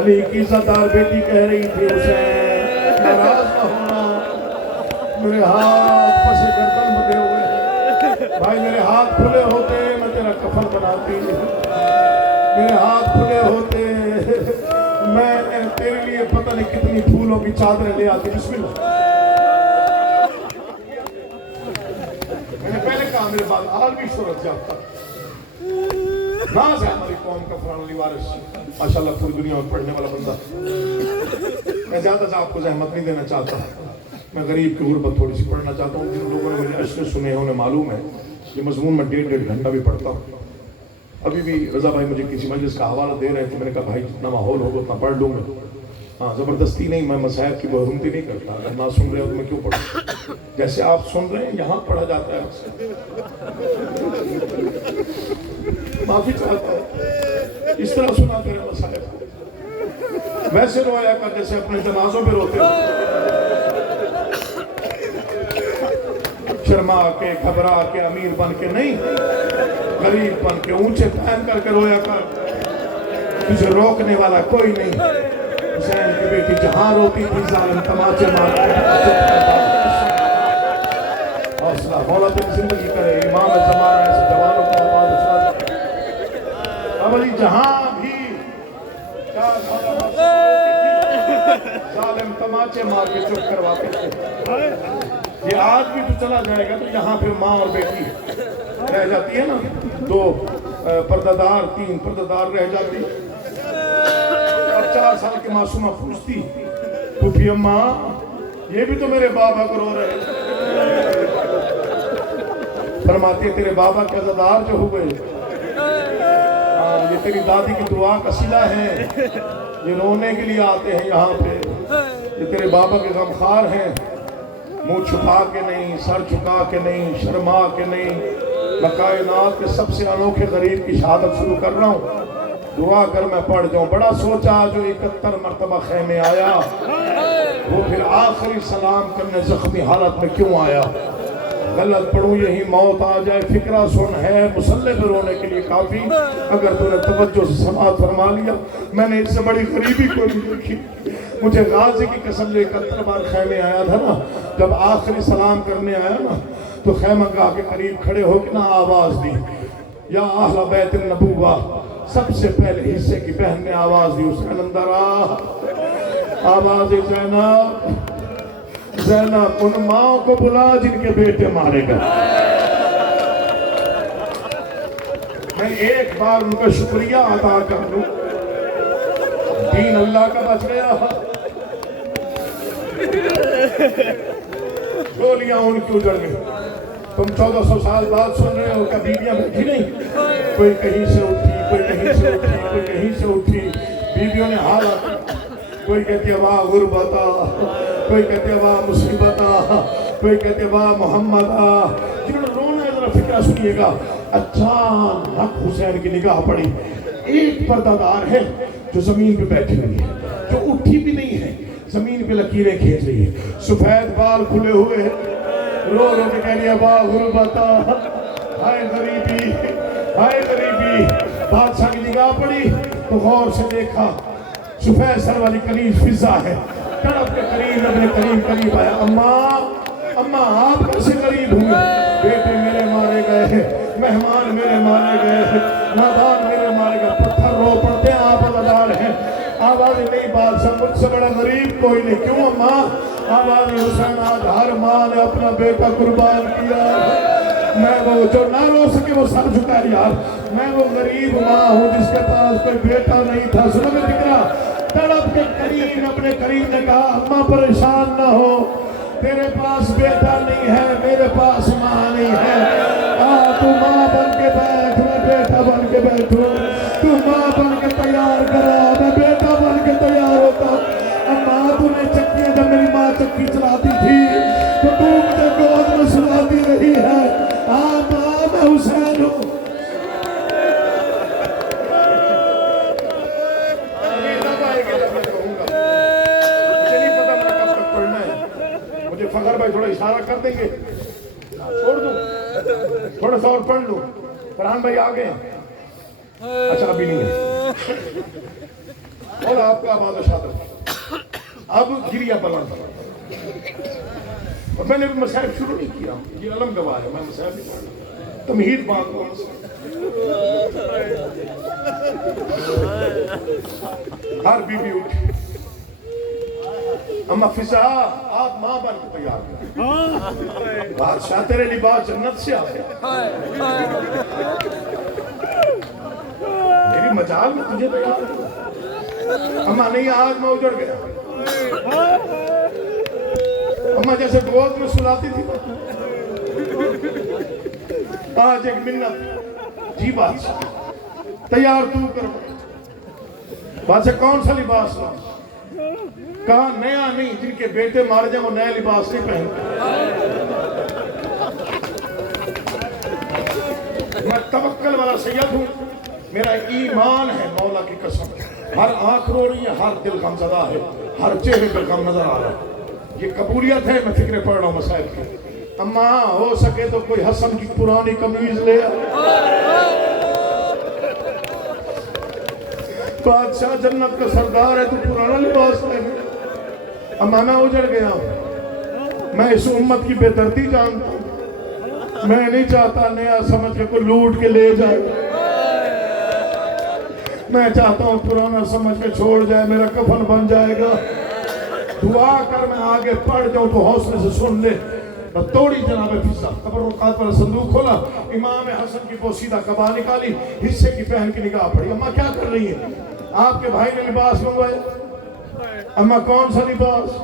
علی کی عزتدار بیٹی کہہ رہی تھی حسین ناراض نہ ہونا، میرے ہاتھ پس گردن بندے ہوئے ہیں بھائی، میرے ہاتھ کھلے ہوتے میں تیرا کفن بناتی، میرے ہاتھ کھلے ہوتے میں تیرے لیے پتہ نہیں کتنی پھولوں کی چادریں لے آتی. بسم اللہ. میں نے پہلے کہا میرے بعد عالمی شہرت یافتہ ناز ہے ہماری قوم کا فرحان علی وارث، ماشاءاللہ پوری دنیا میں پڑھنے والا بندہ. میں زیادہ سے آپ کو زحمت نہیں دینا چاہتا، میں غریب کی غربت تھوڑی سی پڑھنا چاہتا ہوں. جن لوگوں نے مجھے اشعار سنے ہیں انہیں معلوم ہے یہ مضمون میں 1.5 گھنٹہ بھی پڑھتا ہوں. ابھی بھی رضا بھائی مجھے کسی مجلس کا حوالہ دے رہے تھے، میں نے کہا بھائی جتنا ماحول ہوگا اتنا پڑھ لوں گا. ہاں زبردستی نہیں، میں مصاحب کی بہرمتی نہیں کرتا، اگر نہ سن رہے ہو تو میں کیوں پڑھوں؟ جیسے آپ سن رہے ہیں یہاں پڑھا جاتا ہے. معافی چاہتا ہوں، اس طرح سنا کریں مصاحب کو، ویسے رویا کر جیسے اپنے جنازوں پہ روتے ہو. شرما کے گھبرا کے امیر بن کے نہیں، غریب بن کے اونچے پہن کر کے رویا کر، تجھے روکنے والا کوئی نہیں. حسین کی بیٹی جہاں روتی تھی ظالم تماچے مار حوصلہ مولا تیری زندگی کرے. امام زمانہ ایسے جوانوں کو آواز اچھا اب علی جہاں بھی ظالم تماچے مار کے چپ کرواتے تھے. یہ آج بھی تو چلا جائے گا تو یہاں پھر ماں اور بیٹی رہ جاتی ہے نا، 2 پردہ دار 3 پردہ دار رہ جاتی. اب 4 سال کی معصومہ پوچھتی پھوپھی اماں یہ بھی تو میرے بابا کو رو رہے. فرماتی ہے تیرے بابا کے عزادار جو ہوئے یہ تیری دادی کی دعا کا صلہ ہے، یہ رونے کے لیے آتے ہیں یہاں پہ، یہ تیرے بابا کے غمخوار ہیں. منہ چھپا کے نہیں، سر جھکا کے نہیں، شرما کے نہیں، میں کائنات کے سب سے انوکھے غریب کی شہادت شروع کر رہا ہوں. دعا کر میں پڑھ جاؤں. بڑا سوچا جو 71 مرتبہ خیمے آیا وہ پھر آخری سلام کرنے زخمی حالت میں کیوں آیا. غلط پڑھوں یہی موت آ جائے، فکرہ سن ہے مسلح پہ رونے کے لیے کافی. اگر تو نے توجہ سے سماعت فرما لیا، میں نے اس سے بڑی غریبی کو نہیں دیکھی. مجھے غازی کی قسم جو 71 بار خیمے آیا تھا نا، جب آخری سلام کرنے آیا نا تو خیمہ گاہ کے قریب کھڑے ہو کے نہ آواز دی یا اہل بیت النبوہ. سب سے پہلے حصے کی بہن نے آواز دی حسین اندر آ. آواز زینب زینب ان ماں کو بلا جن کے بیٹے مارے گئے. میں ایک بار ان کا شکریہ ادا کر لوں، دین اللہ کا بچ گیا. گولیاں ان کی اجڑ گئی. تم 1400 سال بعد سن رہے ہو کہ بیویاں بیٹھی نہیں، کوئی کہیں سے اٹھی، کوئی کہیں سے اٹھی، کوئی کہیں سے اٹھی. بیویوں نے حالت، کوئی کہتی ہے واہ غربتا، کوئی کہتے ہیں واہ مصیبتا، کوئی کہتے ہیں واہ محمدہ. جنہوں نے رونا ہے ذرا فکرہ سنیے گا. اچانک حسین کی نگاہ پڑی، ایک پردہ دار ہے جو زمین پہ بیٹھی ہوئی ہے، جو اٹھی بھی نہیں ہے، زمین پہ لکیریں کھینچ رہی ہے، سفید بال کھلے ہوئے، رو رو کے کہہ رہی ہے واہ غربتا، ہائے غریبی، ہائے غریبی. بادشاہ کی نگاہ پڑی تو غور سے دیکھا سفید سر والی کنیز فضا ہے. تڑپ کے قریب اپنے قریب آیا. اماں آپ کیسے قریب ہوئے؟ بیٹے میرے مارے گئے، مہمان میرے مارے گئے، نادان میرے مارے گئے. پتھر رو پڑتے ہیں آپ عزادار ہیں. آواز نہیں بادشاہ مجھ سے بڑا غریب کوئی نہیں. کیوں اماں؟ آواز حسین آج ہر ماں نے اپنا بیٹا قربان کیا. میں وہ جو نہ رو سکے وہ سر جھکا یار. میں وہ غریب ماں ہوں جس کے پاس کوئی بیٹا نہیں تھا. سنو میں فکرہ تڑپ کے قریب اپنے قریب نے کہا اماں پریشان نہ ہو، تیرے پاس بیٹا نہیں ہے، میرے پاس ماں نہیں ہے. تو ماں بن کے بیٹھ، میں بیٹا بن کے بیٹھوں. تو ماں بن کے تیار کرا، میں بیٹا بن کے تیار ہوتا. اماں تو نے چکیاں، جب میری ماں چکی چلاتی تھی تو تو مجھے گود میں سلاتی رہی ہے. ماں میں حسین ہوں. فخر بھائی تھوڑا اشارہ کر دیں گے، چھوڑ دوں تھوڑا سا اور پڑھ لوں. فرحان بھائی آگے ہیں؟ اچھا ابھی نہیں ہے. اور آپ کا آباد و شادت اب گریا بلند اور میں نے بھی مسائب شروع نہیں کیا یہ علم گواہ ہے میں مسائب نہیں پڑھا تمہید بات کون سے ہر بی بی اٹھی اما فضا آپ ماں بن کے تیار کریں بادشاہ تیرے لباس جنت سے آئے میری مجال میں تجھے تیار کریں اما نہیں آج میں اجڑ گیا اما جیسے گود میں سلاتی تھی آج ایک منت جی بادشاہ تیار تو کرو بادشاہ کون سا لباس لا کہا نیا نہیں جن کے بیٹے مار جائیں وہ نیا لباس نہیں پہنتے میں توکل والا سید ہوں میرا ایمان ہے مولا کی قسم ہر آنکھ رو رہی ہے ہر دل غمزدہ ہے ہر چہرے پر غم نظر آ رہا ہے یہ قبولیت ہے میں فکریں پڑھ رہا ہوں مسائل کی اما ہو سکے تو کوئی حسن کی پرانی قمیض لے بادشاہ جنت کا سردار ہے تو پرانا لباس پہنے اما میں اجڑ گیا ہوں میں اس امت کی بے دردی جانتا ہوں میں نہیں چاہتا نیا سمجھ کے کوئی لوٹ کے لے جائے میں چاہتا ہوں پرانا سمجھ کے چھوڑ جائے میرا کفن بن جائے گا دعا کر میں آگے پڑھ جاؤں تو حوصلے سے سن لے توڑی جناب فضا تبرکات پر صندوق کھولا امام حسن کی پوشیدہ قبا نکالی حصے کی پہن کی نگاہ پڑی اما کیا کر رہی ہے آپ کے بھائی نے لباس منگوائے اما کون سا لباس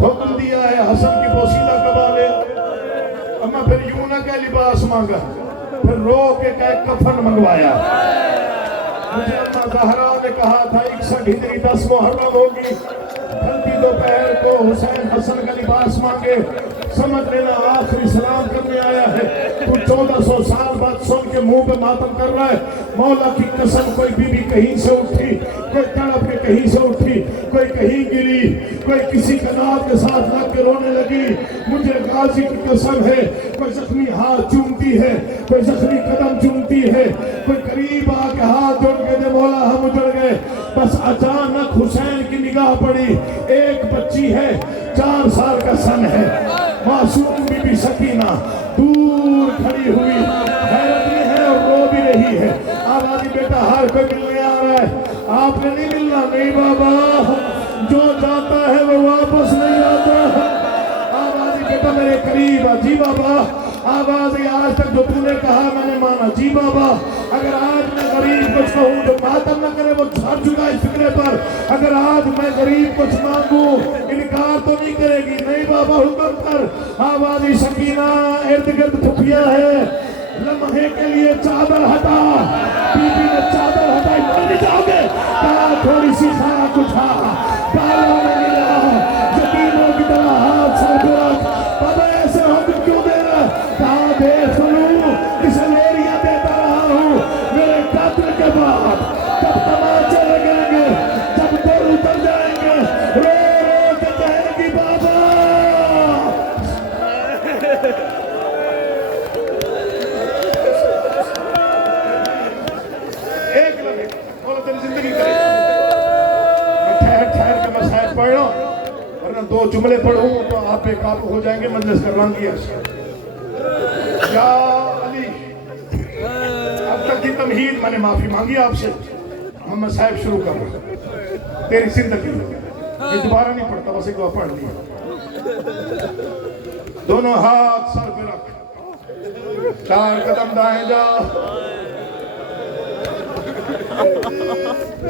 حکم دیا ہے حسن کی پوشیدہ قبا لے اما پھر یوں نہ کہ لباس مانگا پھر رو کے کہے کفن منگوایا مجھے اما زہرا نے کہا تھا 61 ہجری 10 محرم ہوگی ہلکی دوپہر کو حسین حسن کا لباس مانگے سمجھ لینا آخری سلام کرنے آیا ہے تو 1400 سال بعد سن کے منہ پہ ماتم کر رہا ہے مولا کی قسم کوئی بی بی کہیں سے اٹھی کوئی تڑپ کے کہیں سے اٹھی کوئی کہیں گری کوئی کسی کنات کے ساتھ لگ کے رونے لگی مجھے غازی کی قسم ہے کوئی زخمی ہاتھ چومتی ہے کوئی زخمی قدم چومتی ہے کوئی قریب آ کے ہاتھ جوڑ کے دے مولا ہم اجڑ گئے بس اچانک حسین کی نگاہ پڑی ایک بچی ہے 4 سال کا سن ہے معصوم بی بی سکینہ دور کھڑی ہوئی حیرت میں ہے اور رو بھی رہی ہے آبادی بیٹا ہر کوئی ملنے آ رہا ہے آپ نے نہیں ملنا نہیں بابا جو جاتا ہے وہ واپس نہیں آتا آبادی بیٹا میرے قریب جی بابا آواز آج تک جو تو نے کہا میں نے مانا جی بابا اگر آج میں غریب کچھ کہوں جو ماتم نہ کرے وہ چھڑ چکا اس فکرے پر اگر آج میں غریب کچھ مانگوں انکار تو نہیں کرے گی نہیں بابا حکم کر آوازی سکینہ ارد گرد پھپیا ہے لمحے کے لیے چادر ہٹا بی بی نے چادر ہٹائی مر نہیں جاؤ گے کہا تھوڑی سی خاک اٹھا بالوں میں ملا یتیموں کی طرح ہاتھ سر پہ رکھ بابا ایسے حکم کیوں دے رہا کہا دیکھ لوں اسے لیریاں دیتا رہا ہوں میرے قتل کے بعد جب تماچے لگیں گے جب دل اتر جائیں گے رو رو کے کہے گی بابا ایک لگے بولا تیری زندگی کرے میں ٹھہر ٹھہر کے مسائل پڑھ رہا ہوں ورنہ 2 جملے پڑھوں تو آپ ایک آپ ہو جائیں گے مجلس کر رنگی ہے یا علی اب تک کی تمہید میں نے معافی مانگی آپ سے محمد صاحب شروع کر رہا ہوں تیری زندگی یہ دوبارہ نہیں پڑھتا بس ایک بار پڑھ لیا دونوں ہاتھ سر پہ رکھ 4 قدم دائیں جا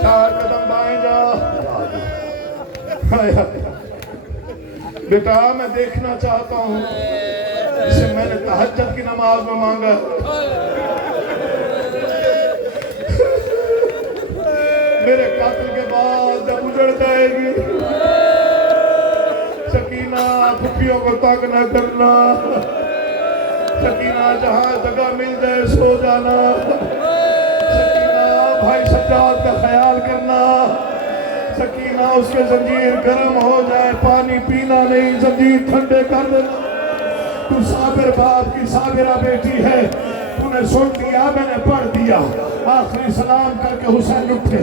4 قدم دائیں جا بیٹا میں دیکھنا چاہتا ہوں جسے میں نے تہجد کی نماز میں مانگا میرے قاتل کے بعد جب اجڑ جائے گی سکینہ پھپھیوں کو تنگ نہ کرنا سکینہ جہاں جگہ مل جائے سو جانا سکینہ بھائی سجاد کا خیال کرنا سکینہ اس کے زنجیر گرم ہو جائے پانی پینا نہیں زنجیر ٹھنڈے کر دینا تو صابر باپ کی صابرہ بیٹی ہے تو نے سن دیا میں نے پڑھ دیا آخری سلام کر کے حسین اٹھے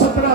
17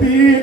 3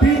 3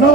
9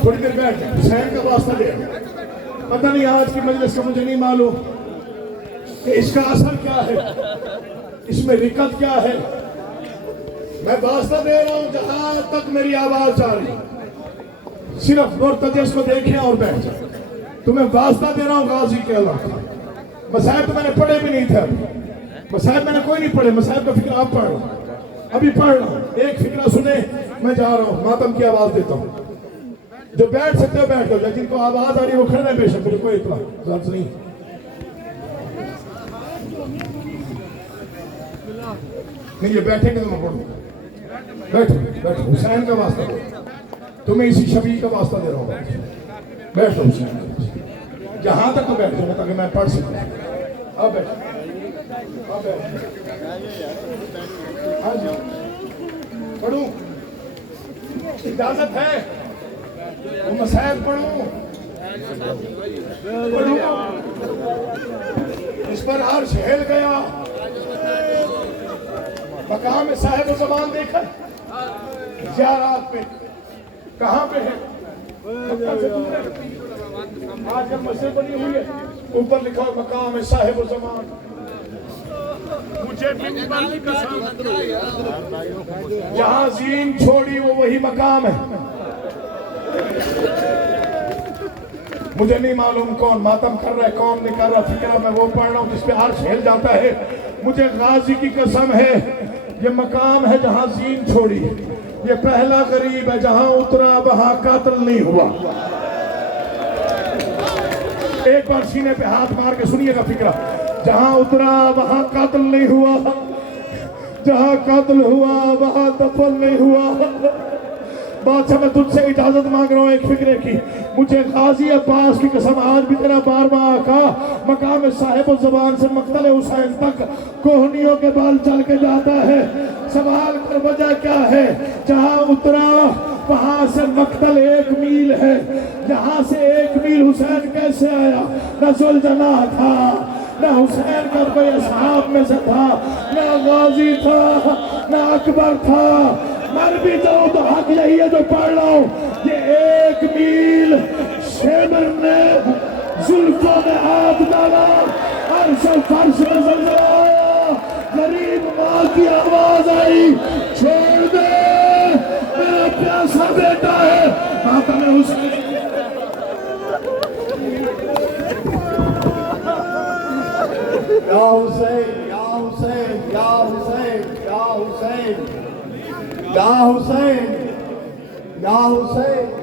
تھوڑی دیر بیٹھ جائیں حسین کا واسطہ دے پتہ نہیں آج کی مجلس کا مجھے نہیں معلوم کہ اس کا اثر کیا ہے اس میں رکت کیا ہے میں واسطہ دے رہا ہوں جہاں تک میری آواز جا رہی صرف مرتجس کو دیکھیں اور بیٹھ جائیں تمہیں واسطہ دے رہا ہوں غازی کے اللہ کا مسائب تو میں نے پڑھے بھی نہیں تھے مسائب میں نے کوئی نہیں پڑھے مسائب کا فکر آپ پڑھ رہا ہوں ابھی پڑھ رہا ہوں ایک فکرہ سنے میں جا رہا ہوں ماتم کی آواز دیتا ہوں جو بیٹھ سکتے ہو بیٹھ جاؤ جن کو آواز آ رہی ہے وہ کھڑے بے شک مجھے کوئی اطلاع ذات نہیں نہیں یہ بیٹھیں گے تو میں پڑھ دوں بیٹھو بیٹھو حسین کا واسطہ تمہیں اسی شبیہ کا واسطہ دے رہا ہوں بیٹھو حسین جہاں تک تو بیٹھ جاؤ تاکہ میں پڑھ سکوں اب بیٹھو ہاں جی پڑھوں اجازت ہے وہ مسائل پڑھوں اس پر عرش ہل گیا مقام صاحب زمان دیکھا زیارات پہ کہاں پہ ہے آج جب مسجد بنی ہوئی ہے اوپر لکھا ہے مقام صاحب زمان مجھے منبر کی قسم جہاں زین چھوڑی وہ وہی مقام ہے مجھے نہیں معلوم کون ماتم کر رہا ہے کون نہیں کر رہا فکرہ میں وہ پڑھ رہا ہوں جس پہ عرش ہل جاتا ہے مجھے غازی کی قسم ہے یہ مقام ہے جہاں زین چھوڑی یہ پہلا غریب ہے جہاں اترا وہاں قاتل نہیں ہوا ایک بار سینے پہ ہاتھ مار کے سنیے گا فکرہ جہاں اترا وہاں قاتل نہیں ہوا جہاں قاتل ہوا وہاں دفن نہیں ہوا بادشاہ میں تجھ سے اجازت مانگ رہا ہوں ایک فکرے کی مجھے غازی عباس کی قسم آج بھی تیرا بار آقا مقام صاحب الزبان سے مقتل حسین تک کوہنیوں کے بال چل کے جاتا ہے سوال کر وجہ کیا ہے جہاں اترا وہاں سے مقتل 1 میل ہے یہاں سے 1 میل حسین کیسے آیا نہ ذوالجناح تھا نہ حسین کا کوئی اصحاب میں سے تھا نہ غازی تھا نہ اکبر تھا مر بھی جاؤ تو حق یہی ہے جو پڑھ رہا ہوں یہ 1 میل شیبر نے زلفوں میں ہاتھ ڈالا عرش و فرش میں زلزلہ آیا غریب ماں کی آواز آئی چھوڑ دے میرا پیاسا بیٹا ہے ماتم حسین یا حسین یا حسین یا حسین یا حسین یا حسین یا حسین